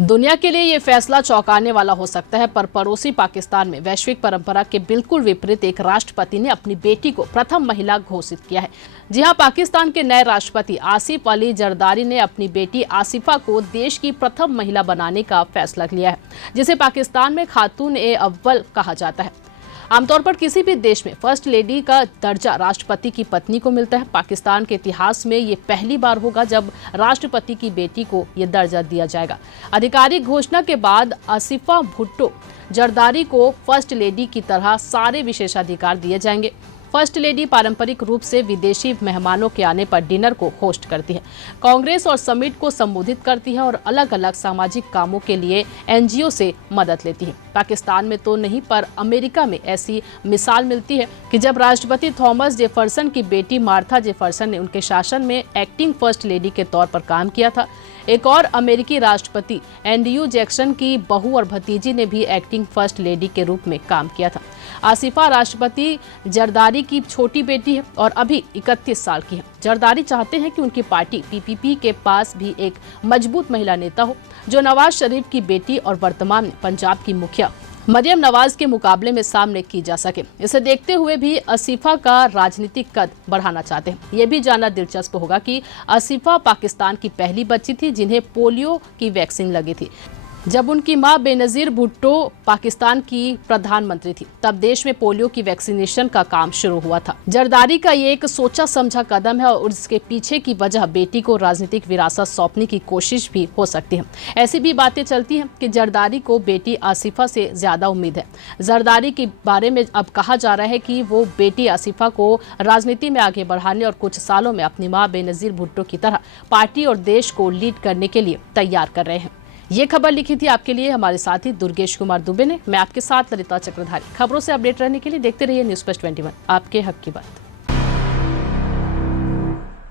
दुनिया के लिए ये फैसला चौंकाने वाला हो सकता है, पर पड़ोसी पाकिस्तान में वैश्विक परंपरा के बिल्कुल विपरीत एक राष्ट्रपति ने अपनी बेटी को प्रथम महिला घोषित किया है। जी हां, पाकिस्तान के नए राष्ट्रपति आसिफ अली जरदारी ने अपनी बेटी आसिफा को देश की प्रथम महिला बनाने का फैसला लिया है, जिसे पाकिस्तान में खातून-ए-अव्वल कहा जाता है। आमतौर पर किसी भी देश में फर्स्ट लेडी का दर्जा राष्ट्रपति की पत्नी को मिलता है। पाकिस्तान के इतिहास में ये पहली बार होगा जब राष्ट्रपति की बेटी को ये दर्जा दिया जाएगा। आधिकारिक घोषणा के बाद आसिफा भुट्टो जरदारी को फर्स्ट लेडी की तरह सारे विशेषाधिकार दिए जाएंगे। फर्स्ट लेडी पारंपरिक रूप से विदेशी मेहमानों के आने पर डिनर को होस्ट करती है, कांग्रेस और समिट को संबोधित करती है और अलग अलग सामाजिक कामों के लिए एनजीओ से मदद लेती है। पाकिस्तान में तो नहीं, पर अमेरिका में ऐसी मिसाल मिलती है कि जब राष्ट्रपति थॉमस जेफरसन की बेटी मार्था जेफरसन ने उनके शासन में एक्टिंग फर्स्ट लेडी के तौर पर काम किया था। एक और अमेरिकी राष्ट्रपति एंड्रयू जैक्सन की बहू और भतीजी ने भी एक्टिंग फर्स्ट लेडी के रूप में काम किया था। आसिफा राष्ट्रपति जरदारी की छोटी बेटी है और अभी 31 साल की है। जरदारी चाहते हैं कि उनकी पार्टी पीपीपी के पास भी एक मजबूत महिला नेता हो, जो नवाज शरीफ की बेटी और वर्तमान में पंजाब की मुखिया मरियम नवाज के मुकाबले में सामने की जा सके। इसे देखते हुए भी आसिफा का राजनीतिक कद बढ़ाना चाहते हैं। ये भी जानना दिलचस्प होगा कि आसिफा पाकिस्तान की पहली बच्ची थी जिन्हें पोलियो की वैक्सीन लगी थी। जब उनकी मां बेनजीर भुट्टो पाकिस्तान की प्रधानमंत्री थी, तब देश में पोलियो की वैक्सीनेशन का काम शुरू हुआ था। जरदारी का ये एक सोचा समझा कदम है और उसके पीछे की वजह बेटी को राजनीतिक विरासत सौंपने की कोशिश भी हो सकती है। ऐसी भी बातें चलती हैं कि जरदारी को बेटी आसिफा से ज्यादा उम्मीद है। जरदारी के बारे में अब कहा जा रहा है कि वो बेटी आसिफा को राजनीति में आगे बढ़ाने और कुछ सालों में अपनी मां बेनजीर भुट्टो की तरह पार्टी और देश को लीड करने के लिए तैयार कर रहे हैं। ये खबर लिखी थी आपके लिए हमारे साथी दुर्गेश कुमार दुबे ने। मैं आपके साथ ललिता चक्रधारी। खबरों से अपडेट रहने के लिए देखते रहिए न्यूज़ प्लस 21, आपके हक की बात।